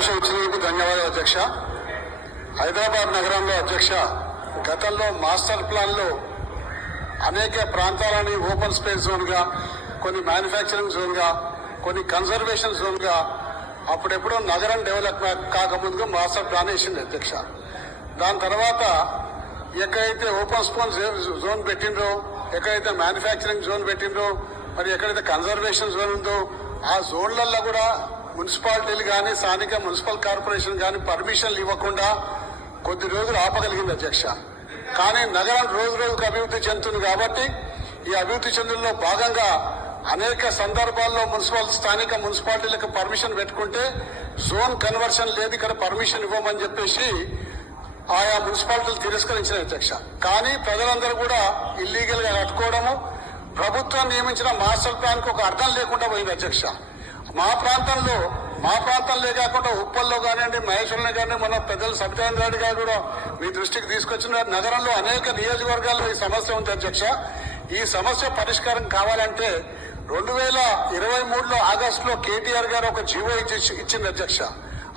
అవకాశం ఇచ్చినందుకు ధన్యవాదాలు అధ్యక్ష. హైదరాబాద్ నగరంలో అధ్యక్ష గతంలో మాస్టర్ ప్లాన్ లో అనేక ప్రాంతాలని ఓపెన్ స్పేస్ జోన్ గా, కొన్ని మ్యానుఫ్యాక్చరింగ్ జోన్ గా, కొన్ని కన్జర్వేషన్ జోన్ గా అప్పుడెప్పుడో నగరం డెవలప్ కాకముందుగా మాస్టర్ ప్లాన్ వేసింది అధ్యక్ష. దాని తర్వాత ఎక్కడైతే ఓపెన్ స్పేస్ జోన్ పెట్టిండ్రో, ఎక్కడైతే మ్యానుఫ్యాక్చరింగ్ జోన్ పెట్టిండ్రో, మరి ఎక్కడైతే కన్జర్వేషన్ జోన్ ఉందో ఆ జోన్లలో కూడా మున్సిపాలిటీలు కానీ స్థానిక మున్సిపల్ కార్పొరేషన్ కానీ పర్మిషన్లు ఇవ్వకుండా కొద్ది రోజులు ఆపగలిగింది అధ్యక్ష. కానీ నగరం రోజు రోజుకు అభివృద్ధి చెందుతుంది కాబట్టి ఈ అభివృద్ధి చెందులో భాగంగా అనేక సందర్భాల్లో స్థానిక మున్సిపాలిటీలకు పర్మిషన్ పెట్టుకుంటే జోన్ కన్వర్షన్ లేదు, ఇక్కడ పర్మిషన్ ఇవ్వమని చెప్పేసి ఆయా మున్సిపాలిటీలు తిరస్కరించిన అధ్యక్ష. కానీ ప్రజలందరూ కూడా ఇల్లీగల్ గా కట్టుకోవడము, ప్రభుత్వం నియమించిన మాస్టర్ ప్లాన్ కు ఒక అర్థం లేకుండా పోయింది అధ్యక్ష. మా ప్రాంతంలో కాకుండా ఉప్పల్లో కానివ్వండి, మహేశ్వరంలో కానీ మన పెద్దలు సత్యనారాయణ రెడ్డి గారు కూడా మీ దృష్టికి తీసుకొచ్చిన నగరంలో అనేక నియోజకవర్గాల్లో ఈ సమస్య ఉంది అధ్యక్ష. ఈ సమస్య పరిష్కారం కావాలంటే 2023 ఆగస్టులో కేటీఆర్ గారు ఒక జీవో ఇచ్చింది అధ్యక్ష.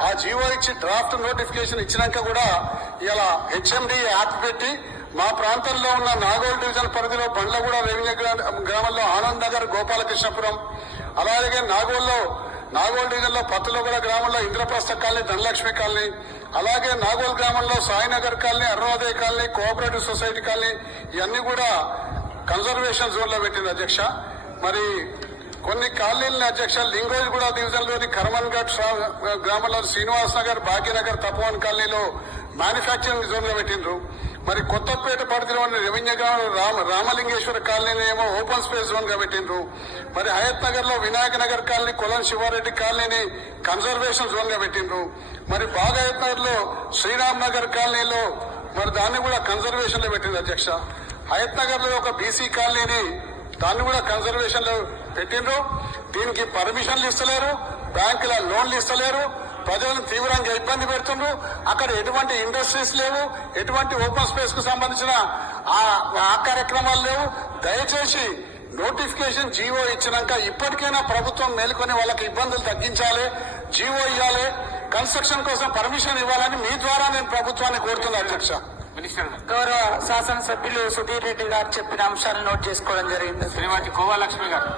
ఆ జీవో ఇచ్చి డ్రాఫ్ట్ నోటిఫికేషన్ ఇచ్చినాక కూడా ఇలా హెచ్ఎండి యాప్ పెట్టి మా ప్రాంతంలో ఉన్న నాగోల్ డివిజన్ పరిధిలో బండ్లగూడ రెవెన్యూ గ్రామంలో ఆనంద్ నగర్, గోపాలకృష్ణపురం, అలాగే నాగోల్ డివిజన్ లో పత్తులగూడ గ్రామంలో ఇంద్రప్రస్థ కాలనీ, ధనలక్ష్మి కాలనీ, అలాగే నాగోల్ గ్రామంలో Sainagar colony, Arunodaya colony, cooperative society colony ఇవన్నీ కూడా కన్జర్వేషన్ జోన్ లో పెట్టింది అధ్యక్ష. మరి కొన్ని కాలనీలని అధ్యక్ష లింగోజిగూడ డివిజన్ లోని కర్మన్ ఘాట్ గ్రామంలో శ్రీనివాస్ నగర్, భాగ్యనగర్, తపోవన్ కాలనీలో మ్యానుఫ్యాక్చరింగ్ జోన్ లో పెట్టిండ్రు. మరి కొత్తపేట పరిధిలోని రెవెన్యూ రామలింగేశ్వర కాలనీని ఏమో ఓపెన్ స్పేస్ జోన్ గా పెట్టిండ్రు. మరి హయత్ నగర్ లో వినాయక నగర్ కాలనీ, కొలం శివారెడ్డి కాలనీని కన్జర్వేషన్ జోన్ గా పెట్టిండ్రు. మరి బాగాయత్ నగర్ లో శ్రీరామ్ నగర్ కాలనీలో మరి దాన్ని కూడా కన్జర్వేషన్ లో పెట్టింది అధ్యక్ష. హయత్ నగర్ లో ఒక బీసీ కాలనీని దాన్ని కూడా కన్జర్వేషన్ లో పెట్టిండ్రు. దీనికి పర్మిషన్లు ఇస్తలేరు, బ్యాంకుల లోన్లు ఇస్తలేరు, ప్రజలను తీవ్రంగా ఇబ్బంది పెడుతుండ్రు. అక్కడ ఎటువంటి ఇండస్ట్రీస్ లేవు, ఎటువంటి ఓపెన్ స్పేస్ కు సంబంధించిన ఆ కార్యక్రమాలు లేవు. దయచేసి నోటిఫికేషన్ జీవో ఇచ్చినాక ఇప్పటికైనా ప్రభుత్వం మేలుకొని వాళ్ళకి ఇబ్బందులు తగ్గించాలి, జీవో ఇవ్వాలి, కన్స్ట్రక్షన్ కోసం పర్మిషన్ ఇవ్వాలని మీ ద్వారా నేను ప్రభుత్వాన్ని కోరుతున్నా అధ్యక్ష. గౌరవ శాసనసభ్యులు సుధీర్ రెడ్డి గారు చెప్పిన అంశాలను నోట్ చేసుకోవడం జరిగింది. శ్రీమతి కోవాలక్ష్మి గారు.